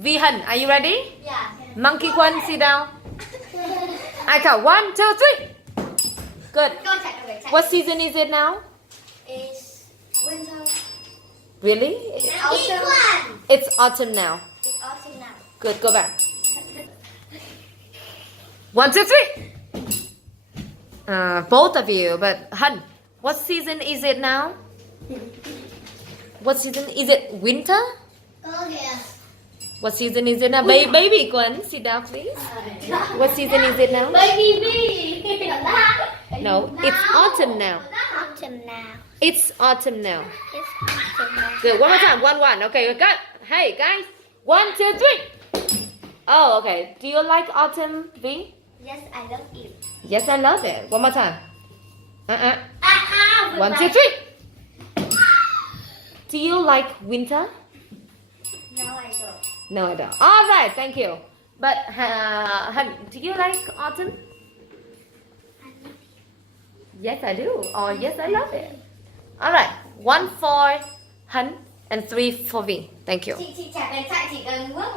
Vi Hân, are you ready? Yeah. Monkey Kwan, sit down. I count 1, 2, 3. Good. Con chạy phải chạy. What season is it now? Is winter. Really? Autumn. It's autumn now. It's autumn now. Good, go back. 1, 2, 3. Both of you, but Hân, what season is it now? What season? Is it winter? Oh yeah. What season is it now? Baby Kwan, sit down please. What season is it now? Baby bee. No, it's autumn now. Autumn now. It's autumn now. It's autumn now. Good, one more time. 1, 1. Okay, we got. Hey, guys. 1, 2, 3. Oh, okay. Do you like autumn, V? Yes, I love it. Yes, I love it. One more time. 1, 2, One, 3. Do you like winter? No, I don't. No, I don't. All right, thank you. But do you like autumn? Yes, I do. Or yes, I love it. All right, 1 for Hân and 3 for V. Thank you. Chị chả cần chạy, chỉ cần bước